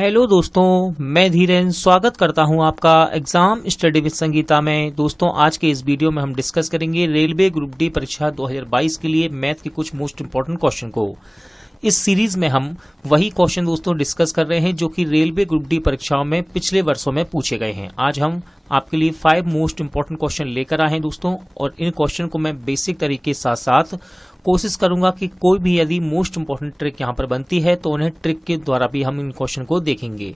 Hello दोस्तों, मैं धीरेन स्वागत करता हूं आपका एग्जाम स्टडी विद संगीता में। दोस्तों, आज के इस वीडियो में हम डिस्कस करेंगे रेलवे ग्रुप डी परीक्षा 2022 के लिए मैथ के कुछ मोस्ट इंपॉर्टेंट क्वेश्चन को। इस सीरीज में हम वही क्वेश्चन दोस्तों डिस्कस कर रहे हैं जो कि रेलवे ग्रुप डी परीक्षाओं में पिछले वर्षों में पूछे गए हैं। आज हम आपके लिए 5 मोस्ट इंपॉर्टेंट क्वेश्चन लेकर आए हैं दोस्तों, और इन क्वेश्चन को मैं बेसिक तरीके के साथ साथ कोशिश करूंगा कि कोई भी यदि मोस्ट इंपॉर्टेंट ट्रिक यहाँ पर बनती है तो उन्हें ट्रिक के द्वारा भी हम इन क्वेश्चन को देखेंगे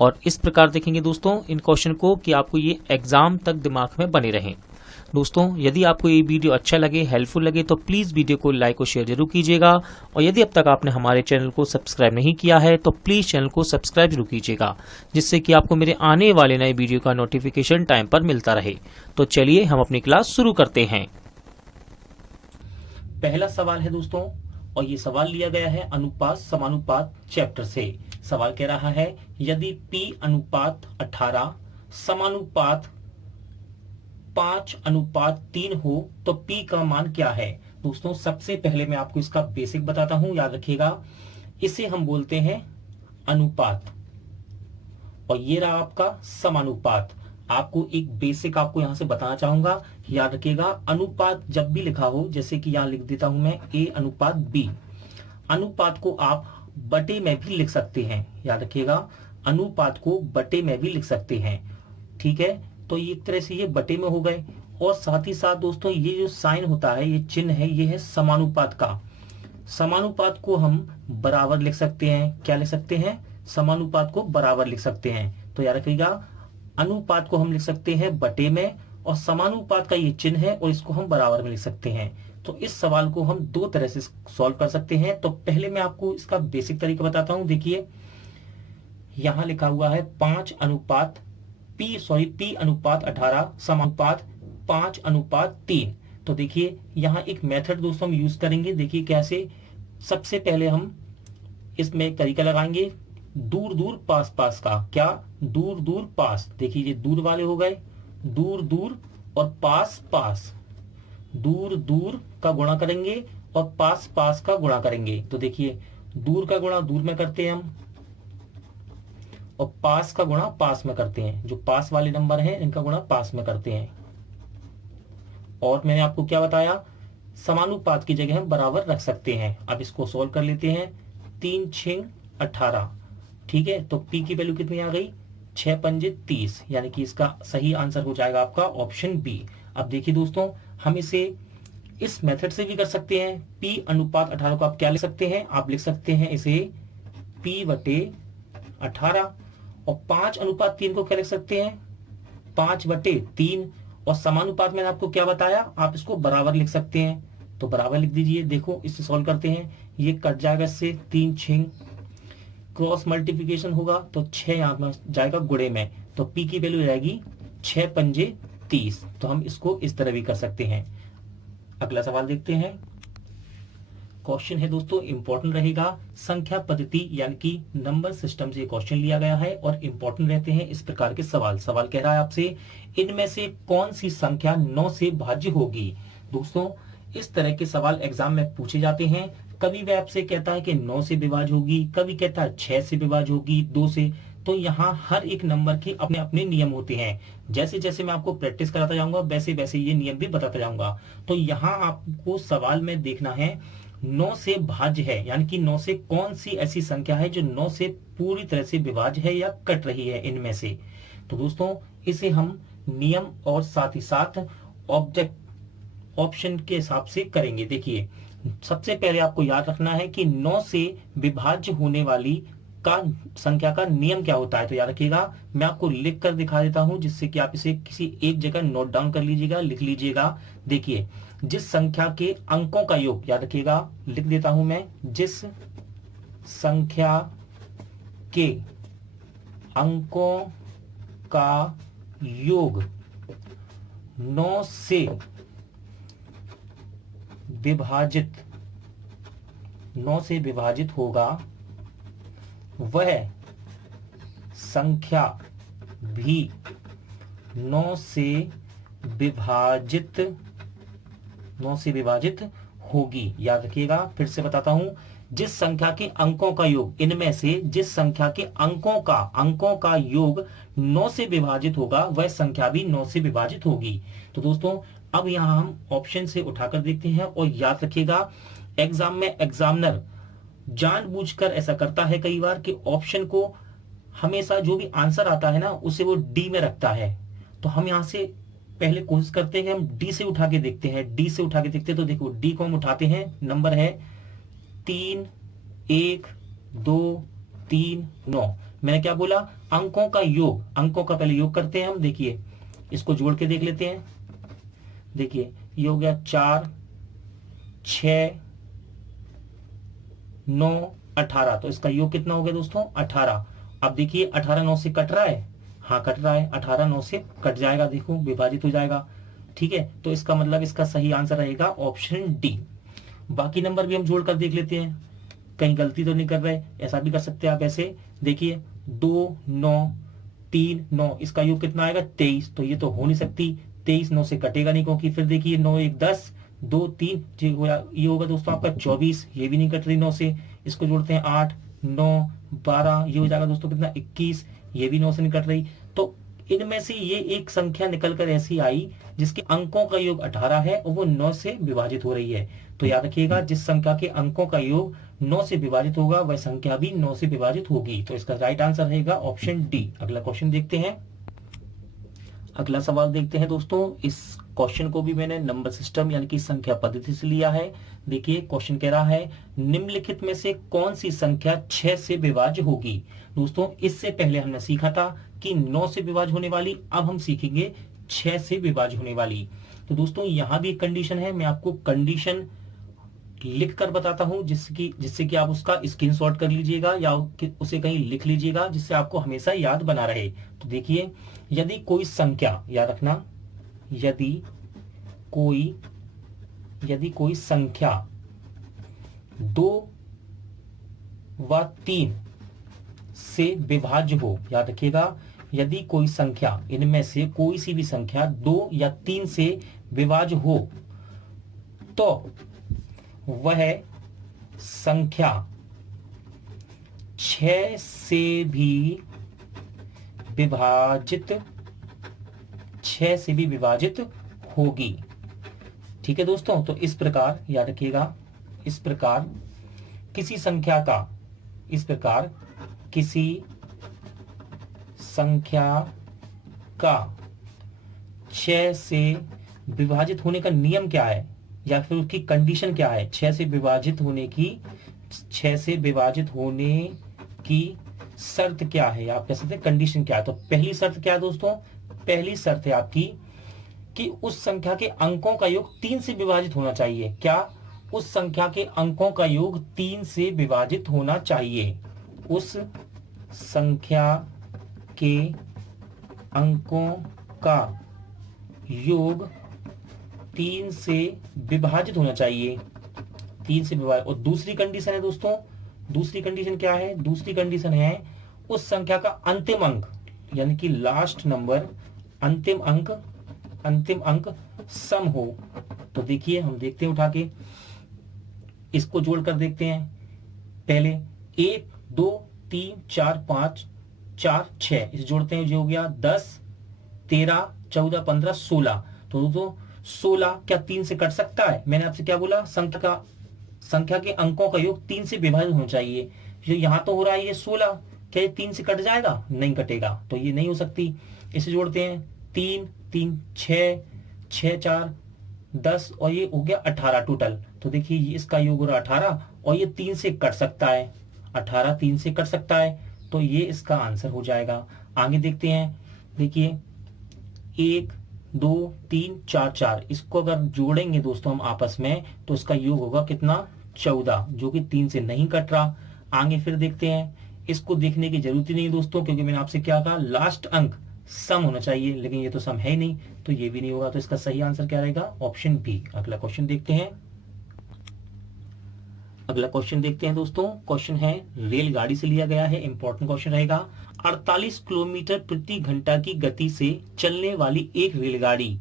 और इस प्रकार देखेंगे दोस्तों इन क्वेश्चन को कि आपको ये एग्जाम तक दिमाग में बने रहें। दोस्तों, यदि आपको ये वीडियो अच्छा लगे, हेल्पफुल लगे तो प्लीज वीडियो को लाइक और शेयर जरूर कीजिएगा, और यदि अब तक आपने हमारे चैनल को सब्सक्राइब नहीं किया है तो प्लीज चैनल को सब्सक्राइब जरूर कीजिएगा, जिससे कि आपको मेरे आने वाले नए वीडियो का नोटिफिकेशन टाइम पर मिलता रहे। तो चलिए हम अपनी क्लास शुरू करते हैं। पहला सवाल है दोस्तों, और ये सवाल लिया गया है अनुपात समानुपात चैप्टर से। सवाल कह रहा है यदि P अनुपात 18 समानुपात 5:3 हो तो P का मान क्या है। दोस्तों, सबसे पहले मैं आपको इसका बेसिक बताता हूं, याद रखिएगा। इसे हम बोलते हैं अनुपात, और ये रहा आपका समानुपात। आपको एक बेसिक आपको यहां से बताना चाहूंगा, याद रखिएगा। अनुपात जब भी लिखा हो, जैसे कि यहां लिख देता हूं मैं A अनुपात B, अनुपात को आप बटे में भी लिख सकते हैं। याद रखिएगा, अनुपात को बटे में भी लिख सकते हैं। ठीक है, तो ये एक तरह से ये बटे में हो गए। और साथ ही साथ दोस्तों ये जो साइन होता है, ये चिन्ह है, ये है समानुपात का। समानुपात को हम बराबर लिख सकते हैं। क्या लिख सकते हैं? समानुपात को बराबर लिख सकते हैं। तो याद रखिएगा, अनुपात को हम लिख सकते हैं बटे में, और समानुपात का ये चिन्ह है और इसको हम बराबर में लिख सकते हैं। तो इस सवाल को हम दो तरह से सॉल्व कर सकते हैं। तो पहले मैं आपको इसका बेसिक तरीका बताता हूं। देखिए, यहां लिखा हुआ है 5 अनुपात P अनुपात 18 समानुपात 5:3। तो देखिए यहाँ एक मेथड दोस्तों हम यूज करेंगे। देखिए कैसे। सबसे पहले हम इसमें एक तरीका लगाएंगे दूर दूर पास पास का। क्या? दूर दूर पास। देखिए ये दूर वाले हो गए, दूर दूर, और पास पास। दूर दूर का गुणा करेंगे और पास पास का गुणा करेंगे। तो देखिए दूर का गुणा दूर में करते हैं हम, और पास का गुणा पास में करते हैं। जो पास वाले नंबर हैं इनका गुणा पास में करते हैं। और मैंने आपको क्या बताया, समानुपात की जगह हम बराबर रख सकते हैं। अब इसको सोल्व कर लेते हैं। 3 6 18। ठीक है, तो P की वैल्यू कितनी आ गई? 6 पंजे 30, यानी कि इसका सही आंसर हो जाएगा आपका ऑप्शन बी। अब देखिए दोस्तों, हम इसे इस मेथड से भी कर सकते हैं। P अनुपात 18 को आप क्या लिख सकते हैं? आप लिख सकते हैं इसे P/18। और 5:3 को क्या लिख सकते हैं? 5/3। और समानुपात मैंने आपको क्या बताया, आप इसको बराबर लिख सकते हैं। तो बराबर लिख दीजिए। देखो इससे सॉल्व करते हैं, ये कट जाएगा इससे। 3 6 क्रॉस मल्टीप्लिकेशन होगा तो 6 यहां में जाएगा गुणे में। तो P की वैल्यू जाएगी 6 पंजे 30। तो हम इसको इस तरह भी कर सकते हैं। अगला सवाल देखते हैं। क्वेश्चन है दोस्तों, इंपॉर्टेंट रहेगा। संख्या पद्धति यानी कि नंबर सिस्टम से क्वेश्चन लिया गया है, और इंपॉर्टेंट रहते हैं इस प्रकार के सवाल। सवाल कह रहा है आपसे, इनमें से कौन सी संख्या 9 से भाज्य होगी। दोस्तों, इस तरह के सवाल एग्जाम में पूछे जाते हैं। कभी वह आपसे कहता है कि 9 से विभाज्य होगी, कभी कहता है 6 से विभाज्य होगी, 2 से। तो यहाँ हर एक नंबर के अपने अपने नियम होते हैं। जैसे जैसे मैं आपको प्रैक्टिस कराता जाऊंगा वैसे वैसे ये नियम भी बताता जाऊंगा। तो यहाँ आपको सवाल में देखना है 9 से भाज्य है, यानी कि 9 से कौन सी ऐसी संख्या है जो 9 से पूरी तरह से विभाज्य है या कट रही है इनमें से। तो दोस्तों, इसे हम नियम और साथ ही साथ ऑब्जेक्ट ऑप्शन के हिसाब से करेंगे। देखिए, सबसे पहले आपको याद रखना है कि 9 से विभाज्य होने वाली का संख्या का नियम क्या होता है। तो याद रखिएगा, मैं आपको लिख कर दिखा देता हूं, जिससे कि आप इसे किसी एक जगह नोट डाउन कर लीजिएगा, लिख लीजिएगा। देखिए, जिस संख्या के अंकों का योग, याद रखिएगा, लिख देता हूं मैं, जिस संख्या के अंकों का योग 9 से विभाजित होगा, वह संख्या भी 9 से विभाजित होगी। याद रखिएगा, फिर से बताता हूं, जिस संख्या के अंकों का योग, इनमें से जिस संख्या के अंकों का योग 9 से विभाजित होगा वह संख्या भी 9 से विभाजित होगी। तो दोस्तों अब यहां हम ऑप्शन से उठाकर देखते हैं। और याद रखिएगा, एग्जाम में एग्जामिनर जानबूझकर ऐसा करता है कई बार कि ऑप्शन को हमेशा जो भी आंसर आता है ना उसे वो डी में रखता है। तो हम यहां से पहले कोशिश करते हैं कि हम डी से उठा के देखते हैं। डी से उठा के देखते हैं तो देखो डी को हम उठाते हैं, नंबर है 3 1 2 3 9। मैंने क्या बोला, अंकों का योग, अंकों का पहले योग करते हैं हम। देखिए इसको जोड़ के देख लेते हैं। देखिए ये हो गया 4 6 9 18। तो इसका योग कितना हो गया दोस्तों, 18। अब देखिए 18 9 से कट रहा है, हाँ कट रहा है, 18 9 से कट जाएगा, देखो विभाजित हो जाएगा। ठीक है, तो इसका मतलब इसका सही आंसर रहेगा ऑप्शन डी। बाकी नंबर भी हम जोड़कर देख लेते हैं, कहीं गलती तो नहीं कर रहे। ऐसा भी कर सकते हैं आप ऐसे, देखिए 2 9 3 9, इसका योग कितना आएगा 23। तो ये तो हो नहीं सकती, 23 9 से कटेगा नहीं, क्योंकि फिर देखिए 9 1 10 2 3, ये होगा दोस्तों आपका 24, ये भी नहीं कट रही 9 से। इसको जोड़ते हैं 8 9 12, ये हो जाएगा दोस्तों कितना 21, ये भी 9 से नहीं कट रही। तो इनमें से ये एक संख्या निकलकर ऐसी आई जिसके अंकों का योग 18 है और वो 9 से विभाजित हो रही है। तो याद रखिएगा, जिस संख्या के अंकों का योग 9 से विभाजित होगा वह संख्या भी 9 से विभाजित होगी। तो इसका राइट आंसर रहेगा ऑप्शन डी। अगला क्वेश्चन देखते हैं। अगला सवाल देखते हैं दोस्तों। इस क्वेश्चन को भी मैंने नंबर सिस्टम यानी कि संख्या पद्धति से लिया है। देखिए क्वेश्चन कह रहा है, निम्नलिखित में से कौन सी संख्या 6 से विभाज्य होगी। दोस्तों इससे पहले हमने सीखा था कि 9 से विभाज्य होने वाली, अब हम सीखेंगे 6 से विभाज्य होने वाली। तो दोस्तों यहां भी एक कंडीशन है, मैं आपको कंडीशन लिख कर बताता हूं जिससे कि आप उसका स्क्रीनशॉट कर लीजिएगा या उसे कहीं लिख लीजिएगा, जिससे आपको हमेशा याद बना रहे। तो देखिए, यदि कोई संख्या, याद रखना, यदि कोई संख्या 2 व 3 से विभाज्य हो, याद रखिएगा, यदि कोई संख्या, इनमें से कोई सी भी संख्या 2 या 3 से विभाज्य हो तो वह संख्या 6 से भी विभाजित होगी। ठीक है दोस्तों, तो इस प्रकार याद रखिएगा, इस प्रकार किसी संख्या का 6 से विभाजित होने का नियम क्या है या फिर उसकी कंडीशन क्या है, 6 से विभाजित होने की शर्त क्या है, आप कह सकते हैं कंडीशन क्या है। तो पहली शर्त क्या है दोस्तों, पहली शर्त है आपकी कि उस संख्या के अंकों का योग 3 से विभाजित होना चाहिए। क्या, उस संख्या के अंकों का योग 3 से विभाजित होना चाहिए। उस संख्या के अंकों का योग 3 से विभाजित होना चाहिए, 3 से विभाजित। और दूसरी कंडीशन है दोस्तों, दूसरी कंडीशन क्या है, दूसरी कंडीशन है उस संख्या का अंतिम अंक यानी कि लास्ट नंबर, अंतिम अंक सम हो। तो देखिए हम देखते हैं उठा के, इसको जोड़कर देखते हैं। पहले 1 2 3 4 5 4 6, इसे जोड़ते हैं, जो हो गया 10 13 14 15 16। तो दोस्तों 16 क्या 3 से कट सकता है? मैंने आपसे क्या बोला, संख्या के अंकों का योग 3 से विभाजित होना चाहिए। जो यहां तो हो रहा है ये 16, क्या ये 3 से कट जाएगा? नहीं कटेगा, तो ये नहीं हो सकती। इसे जोड़ते हैं, 3 3 6 6 4 10 और ये हो गया 18 टोटल। तो देखिए इसका योग हो रहा 18 और ये 3 से कट सकता है, 18 3 से कट सकता है, तो ये इसका आंसर हो जाएगा। आगे देखते हैं, देखिए 1 2 3 4 4, इसको अगर जोड़ेंगे दोस्तों हम आपस में तो इसका योग होगा कितना, 14, जो कि 3 से नहीं कट रहा। आगे फिर देखते हैं, इसको देखने की जरूरत ही नहीं दोस्तों, क्योंकि मैंने आपसे क्या कहा, लास्ट अंक सम होना चाहिए, लेकिन ये तो सम है ही नहीं, तो ये भी नहीं होगा। तो इसका सही आंसर क्या रहेगा, ऑप्शन बी। अगला क्वेश्चन देखते हैं। अगला क्वेश्चन देखते हैं दोस्तों, क्वेश्चन है रेलगाड़ी से लिया गया है, इंपॉर्टेंट क्वेश्चन रहेगा। 48 किलोमीटर प्रति घंटा की गति से चलने वाली एक रेलगाड़ी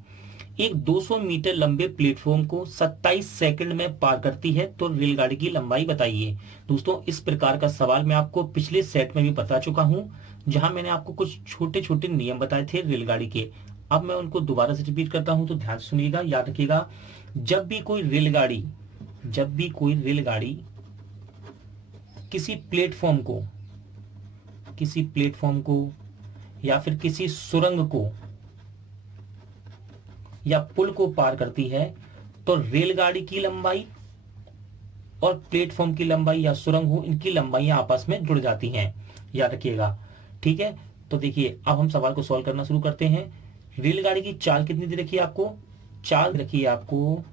एक 200 मीटर लंबे प्लेटफॉर्म को 27 सेकंड में पार करती है तो रेलगाड़ी की लंबाई बताइए। दोस्तों इस प्रकार का सवाल मैं आपको पिछले सेट में भी बता चुका हूं, जहां मैंने आपको कुछ छोटे छोटे नियम बताए थे रेलगाड़ी के। अब मैं उनको दोबारा से रिपीट करता हूं, तो ध्यान से सुनिएगा, याद रखिएगा। जब भी कोई रेलगाड़ी किसी प्लेटफॉर्म को या फिर किसी सुरंग को या पुल को पार करती है तो रेलगाड़ी की लंबाई और प्लेटफॉर्म की लंबाई या सुरंग हो, इनकी लंबाइयां आपस में जुड़ जाती हैं, याद रखिएगा। ठीक है, तो देखिए अब हम सवाल को सॉल्व करना शुरू करते हैं। रेलगाड़ी की चाल कितनी दे रखी है आपको? चाल रखी है आपको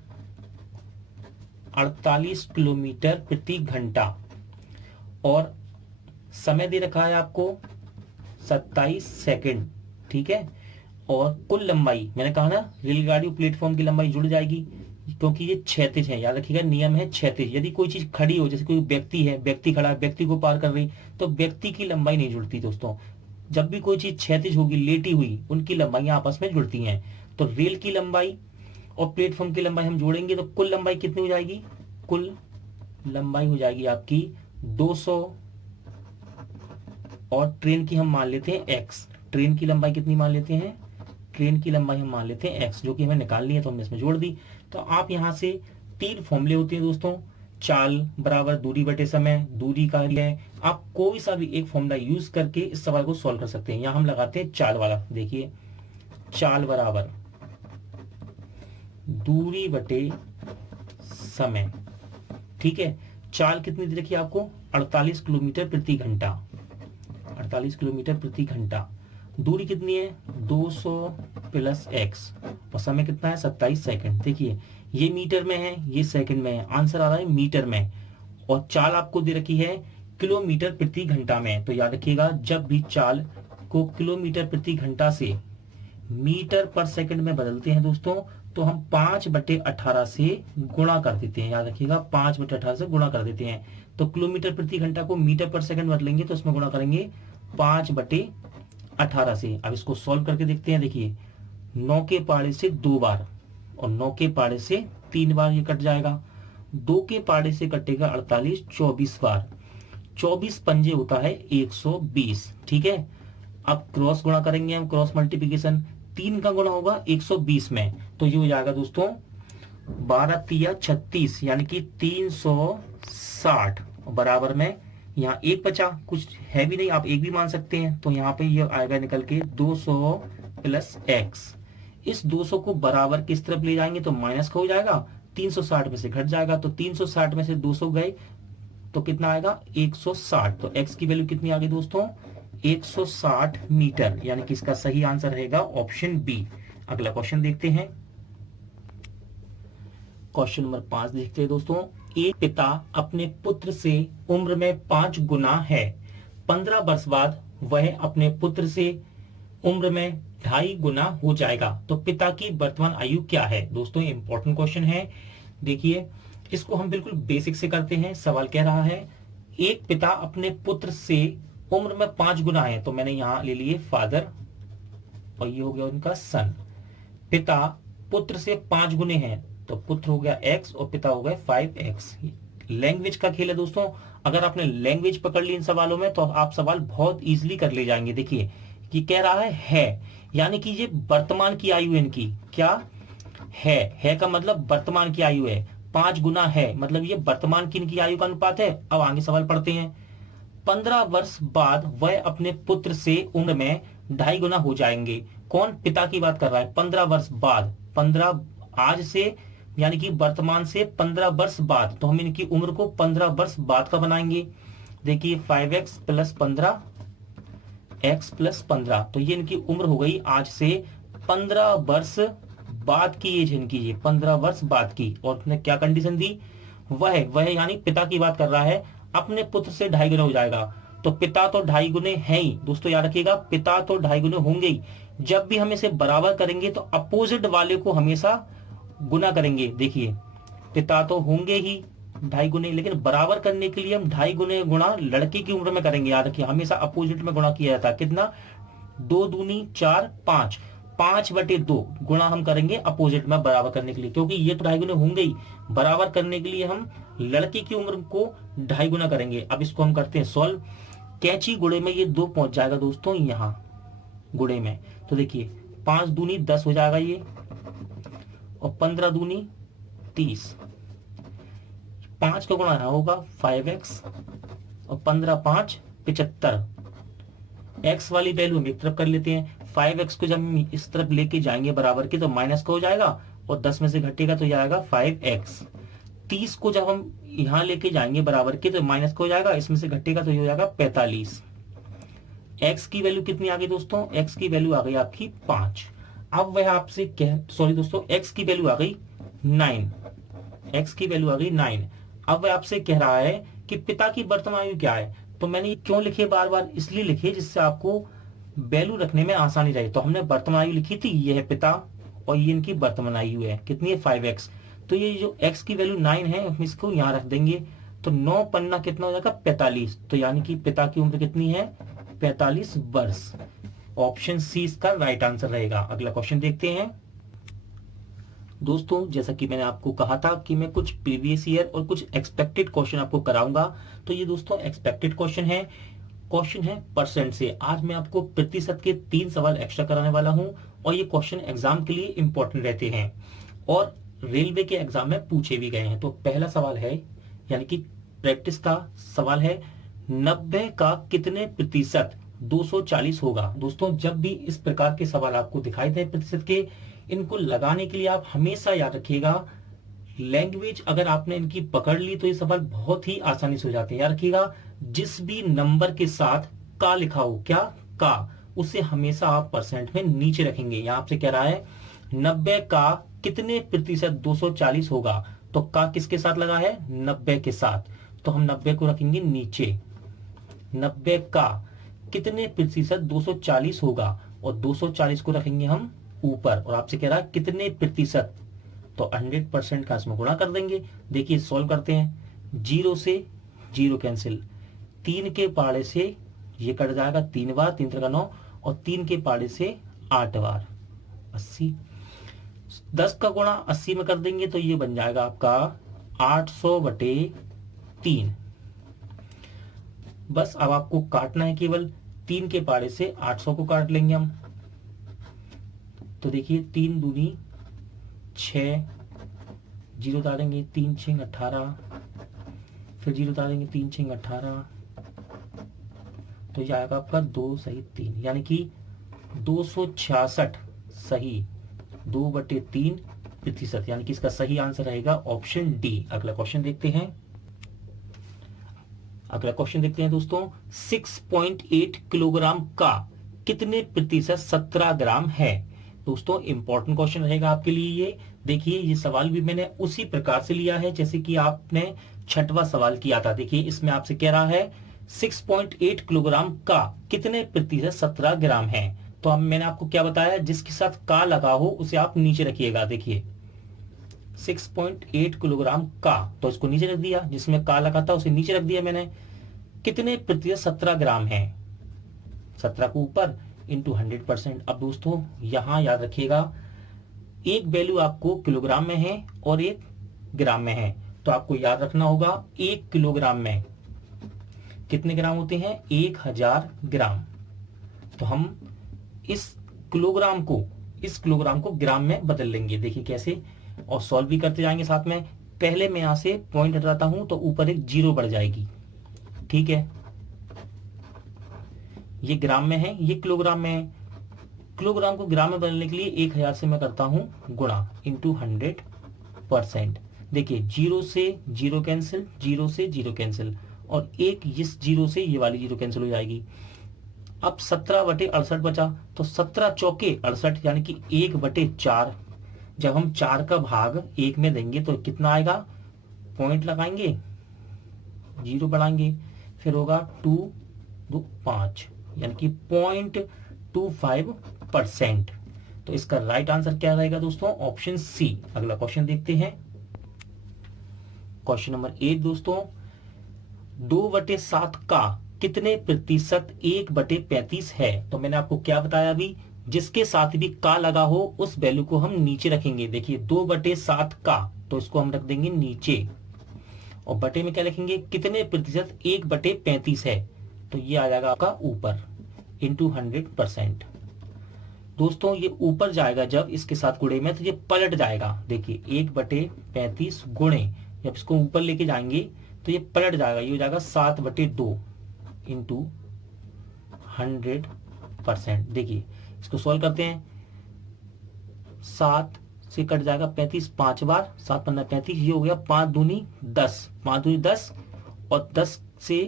48 किलोमीटर प्रति घंटा और समय दे रखा है आपको 27 सेकंड। ठीक है, और कुल लंबाई मैंने कहा ना, रेलगाड़ी और प्लेटफॉर्म की लंबाई जुड़ जाएगी क्योंकि ये क्षैतिज है, याद रखिएगा, नियम है क्षैतिज। यदि कोई चीज खड़ी हो, जैसे कोई व्यक्ति खड़ा है, व्यक्ति को पार कर रही, तो व्यक्ति की लंबाई नहीं जुड़ती दोस्तों। जब भी कोई चीज क्षैतिज होगी, लेटी हुई, उनकी लंबाइयां आपस में जुड़ती हैं। तो रेल की लंबाई और प्लेटफॉर्म की लंबाई हम जोड़ेंगे तो कुल लंबाई कितनी हो जाएगी? कुल लंबाई हो जाएगी आपकी 200, और ट्रेन की हम मान लेते हैं x। ट्रेन की लंबाई कितनी मान लेते हैं? ट्रेन की लंबाई हम मान लेते हैं x, जो कि हमें निकालनी है, तो हमने इसमें जोड़ दी। तो आप यहां से 3 फॉर्मूले होते हैं दोस्तों, चाल बराबर दूरी बटे समय, दूरी का है। आप कोई सा भी एक फॉर्मूला यूज करके इस सवाल को सॉल्व कर सकते हैं। यहां हम लगाते हैं चाल वाला। देखिए, चाल बराबर दूरी बटे समय। ठीक है, चाल कितनी दे रखी है आपको? 48 किलोमीटर प्रति घंटा। 48 किलोमीटर प्रति घंटा। दूरी कितनी है? 200 प्लस x, और समय कितना है? 27 सेकंड। देखिए, ये मीटर में है, ये सेकंड में है, आंसर आ रहा है मीटर में। और चाल आपको दे रखी है किलोमीटर प्रति घंटा में। तो याद रखिएगा, जब भी चाल को किलोमीटर प्रति घंटा से मीटर पर सेकंड में बदलते हैं दोस्तों, तो हम 5/18 से गुणा कर देते हैं। याद रखिएगा, 5/18 से गुणा कर देते हैं। तो किलोमीटर प्रति घंटा को मीटर पर सेकंड बदलेंगे तो इसमें गुणा करेंगे 5/18 से। अब इसको सॉल्व करके देखते हैं। देखिए, 9 के पाड़े से 2 बार और 9 के पाड़े से 3 बार ये कट जाएगा। 2 के पाड़े से कटेगा 48, 24 बार। 24 पंजे होता है 120। ठीक है, अब क्रॉस गुणा करेंगे हम, क्रॉस मल्टीप्लीकेशन। 3 का गुणा होगा 120 में, तो ये हो जाएगा दोस्तों 12 तिया 36, यानी कि 360। बराबर में यहाँ 1 बचा, कुछ है भी नहीं, आप 1 भी मान सकते हैं। तो यहाँ पे ये आएगा निकल के 200 प्लस x। इस 200 को बराबर किस तरफ ले जाएंगे तो माइनस का हो जाएगा, 360 में से घट जाएगा। तो 360 में से 200 गए तो कितना आएगा? 160। तो x की वैल्यू कितनी आ गई दोस्तों? 160 मीटर, यानी कि इसका सही आंसर रहेगा ऑप्शन बी। अगला क्वेश्चन देखते हैं, क्वेश्चन नंबर 5 देखते हैं दोस्तों। एक पिता अपने पुत्र से उम्र में 5 गुना है। 15 वर्ष बाद वह अपने पुत्र से उम्र में 2.5 गुना हो जाएगा, तो पिता की वर्तमान आयु क्या है? दोस्तों इंपॉर्टेंट क्वेश्चन है। देखिए, इसको हम बिल्कुल बेसिक से करते हैं। सवाल कह रहा है एक पिता अपने पुत्र से उम्र में 5 गुना है, तो मैंने यहां ले लिए फादर और ये हो गया उनका सन। पिता पुत्र से 5 गुने हैं, तो पुत्र हो गया x और पिता हो गया 5x। लैंग्वेज का खेल है दोस्तों। अगर आपने लैंग्वेज पकड़ ली इन सवालों में तो आप सवाल बहुत इजीली कर ले जाएंगे। देखिए कि कह रहा है, यानी कि ये वर्तमान की आयु है इनकी। क्या है का मतलब वर्तमान की आयु है। 5 गुना है मतलब ये वर्तमान की इनकी आयु का अनुपात है। अब आगे सवाल पढ़ते हैं। 15 वर्ष बाद वह अपने पुत्र से उम्र में 2.5 गुना हो जाएंगे। कौन? पिता की बात कर रहा है। 15 वर्ष बाद, 15 आज से यानी कि वर्तमान से 15 वर्ष बाद, तो हम इनकी उम्र को 15 वर्ष बाद का बनाएंगे। देखिए 5x प्लस 15 x प्लस 15, तो ये इनकी उम्र हो गई आज से 15 वर्ष बाद की एज इनकी, ये 15 वर्ष बाद की। और उसने क्या कंडीशन दी? वह यानी पिता की बात कर रहा है, अपने पुत्र से 2.5 गुना हो जाएगा। तो पिता तो 2.5 गुने है ही दोस्तों, याद रखिएगा पिता तो 2.5 गुने होंगे ही। जब भी हम इसे बराबर करेंगे तो अपोजिट वाले को हमेशा गुना करेंगे। देखिए पिता तो होंगे ही 2.5 गुने, लेकिन बराबर करने के लिए हम 2.5 गुने गुणा लड़के की उम्र में करेंगे। याद रखिए हमेशा अपोजिट में गुणा किया जाता है। कितना? 2 दूनी 4 5, 5/2 गुणा हम करेंगे अपोजिट में बराबर करने के लिए, क्योंकि ये तो 2.5 गुना होंगे ही। बराबर करने के लिए हम लड़के की उम्र को 2.5 गुना करेंगे। अब इसको हम करते हैं सॉल्व। कैंची गुणे में ये 2 पहुंच जाएगा दोस्तों यहाँ गुणे में, तो देखिए 5 दूनी 10 हो जाएगा ये, और 15 दूनी 30। 5 का गुणा होगा 5x, और 15 5 75। x वाली वैल्यू हम एक तरफ कर लेते हैं। 5x को जब हम इस तरफ लेके जाएंगे बराबर के, तो माइनस का हो जाएगा, और 10 में से घटेगा तो जाएगा 5x। 30 को जब हम यहां लेके जाएंगे बराबर के, तो माइनस का हो जाएगा, इसमें से घटेगा तो ये हो जाएगा 45। x की वैल्यू कितनी आ गई दोस्तों? x की वैल्यू आ गई आपकी 5। अब वह आपसे सॉरी दोस्तों, x की वैल्यू आ गई 9। x की वैल्यू आ गई 9। अब वह आपसे कह रहा है कि पिता की वर्तमान आयु क्या है। तो मैंने ये क्यों लिखे बार बार? इसलिए लिखे जिससे आपको वैल्यू रखने में आसानी रहे। तो हमने वर्तमान आयु लिखी थी, ये है पिता, और ये इनकी वर्तमान आयु है, कितनी है 5x। तो ये जो x की वैल्यू 9 है, हम इसको यहाँ रख देंगे, तो 9 पन्ना कितना हो जाएगा 45। तो यानी कि पिता की उम्र कितनी है 45 वर्ष। ऑप्शन सी इसका राइट आंसर रहेगा। अगला क्वेश्चन देखते हैं दोस्तों। जैसा कि मैंने आपको कहा था कि मैं कुछ प्रीवियस ईयर और कुछ एक्सपेक्टेड क्वेश्चन आपको कराऊंगा, तो ये दोस्तों एक्सपेक्टेड क्वेश्चन है। क्वेश्चन है परसेंट से। आज मैं आपको प्रतिशत के 3 सवाल एक्स्ट्रा कराने वाला हूं, और ये क्वेश्चन एग्जाम के लिए इंपॉर्टेंट रहते हैं और रेलवे के एग्जाम में पूछे भी गए हैं। तो पहला सवाल है, यानी कि प्रैक्टिस का सवाल है, 90 का कितने प्रतिशत 240 होगा। दोस्तों जब भी इस प्रकार के सवाल आपको दिखाई दे प्रतिशत के, इनको लगाने के लिए आप हमेशा याद रखिएगा, लैंग्वेज अगर आपने इनकी पकड़ ली तो ये सवाल बहुत ही आसानी से हो जाते हैं। याद रखिएगा, जिस भी नंबर के साथ का लिखा हो, क्या का, उसे हमेशा आप परसेंट में नीचे रखेंगे। यहां आपसे कह रहा है 90 का कितने प्रतिशत 240 होगा, तो का किसके साथ लगा है 90 के साथ, तो हम 90 को रखेंगे नीचे। 90 का कितने प्रतिशत 240 होगा, और 240 को रखेंगे हम ऊपर। और आपसे कह रहा है कितने प्रतिशत, तो 100% का इसमें गुणा कर देंगे। देखिए सॉल्व करते हैं। 0 से 0 कैंसिल, 3 के पाड़े से ये कट जाएगा 3 बार, 3 3 9, और 3 के पाड़े से 8 बार 80। 10 का गुणा 80 में कर देंगे तो ये बन जाएगा आपका 800/3। बस अब आपको काटना है, केवल 3 के पाड़े से 800 को काट लेंगे हम। तो देखिए 3 दूनी 6, 0 उतारेंगे 3 6 18, फिर 0 उतारेंगे 3 6 18, तो ये आएगा आपका 2 सही 3, यानी कि 266 सही 2/3 प्रतिशत, यानी कि इसका सही आंसर रहेगा ऑप्शन डी। अगला क्वेश्चन देखते हैं। अगला क्वेश्चन देखते हैं दोस्तों, 6.8 किलोग्राम का कितने प्रतिशत 17 ग्राम है। दोस्तों इंपॉर्टेंट क्वेश्चन रहेगा आपके लिए ये। देखिए ये सवाल भी मैंने उसी प्रकार से लिया है जैसे कि आपने 6वां सवाल किया था। देखिए इसमें आपसे कह रहा है 6.8 किलोग्राम का कितने प्रतिशत 17 ग्राम है। तो अब मैंने आपको क्या बताया, जिसके साथ का लगा हो उसे आप नीचे रखिएगा। देखिए 6.8 किलोग्राम का, तो इसको नीचे रख दिया, जिसमें का लगा था उसे नीचे रख दिया मैंने। कितने प्रतिशत 17 ग्राम है, 17 को ऊपर इंटू 100%। अब दोस्तों यहां याद रखिएगा, एक वैल्यू आपको किलोग्राम में है और एक ग्राम में है, तो आपको याद रखना होगा 1 किलोग्राम में कितने ग्राम होते हैं 1000 ग्राम। तो हम इस किलोग्राम को ग्राम में बदल लेंगे। देखिए कैसे, और सॉल्व भी करते जाएंगे साथ में। पहले मैं यहां से पॉइंट हटाता हूं तो ऊपर एक 0 बढ़ जाएगी, ठीक है। ये ग्राम में है, ये किलोग्राम में है। किलोग्राम को ग्राम में बदलने के लिए 1000 से मैं करता हूं गुणा इंटू 100%। देखिए 0 से 0 कैंसिल, 0 से 0 कैंसिल, और एक इस 0 से ये वाली 0 कैंसिल हो जाएगी। अब 17/68 बचा, तो 17 चौके 68, यानी कि 1/4। जब हम 4 का भाग 1 में देंगे तो कितना आएगा, पॉइंट लगाएंगे 0 बढ़ाएंगे, फिर होगा 2 2 5, यानी कि 0.25%। तो इसका राइट आंसर क्या रहेगा दोस्तों, ऑप्शन सी। अगला क्वेश्चन देखते हैं। क्वेश्चन नंबर 8 दोस्तों, 2/7 का कितने प्रतिशत 1/35 है। तो मैंने आपको क्या बताया अभी, जिसके साथ भी का लगा हो उस वैल्यू को हम नीचे रखेंगे। देखिए 2/7 का, तो इसको हम रख देंगे नीचे, और बटे में क्या लिखेंगे, कितने प्रतिशत, 1/35 है, तो ये आ जाएगा आपका ऊपर, इंटू 100%। दोस्तों ये ऊपर जाएगा जब इसके साथ गुणे में, तो ये पलट जाएगा। देखिए 1/35 गुणे, जब इसको ऊपर लेके जाएंगे तो ये पलट जाएगा, ये हो जाएगा 7/2 इंटू 100%। देखिए इसको सॉल्व करते हैं, 7 से कट जाएगा 35, 5 बार, 7 15 35, ये हो गया 5 दूनी 10, 5 दूनी 10, और 10 से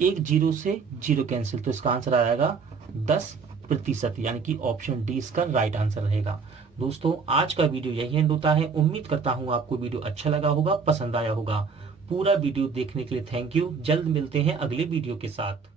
एक जीरो से जीरो कैंसिल, तो इसका आंसर आ जाएगा 10%, यानी कि ऑप्शन डी इसका राइट आंसर रहेगा। दोस्तों आज का वीडियो यही एंड होता है। उम्मीद करता हूं आपको वीडियो अच्छा लगा होगा, पसंद आया होगा। पूरा वीडियो देखने के लिए थैंक यू। जल्द मिलते हैं अगले वीडियो के साथ।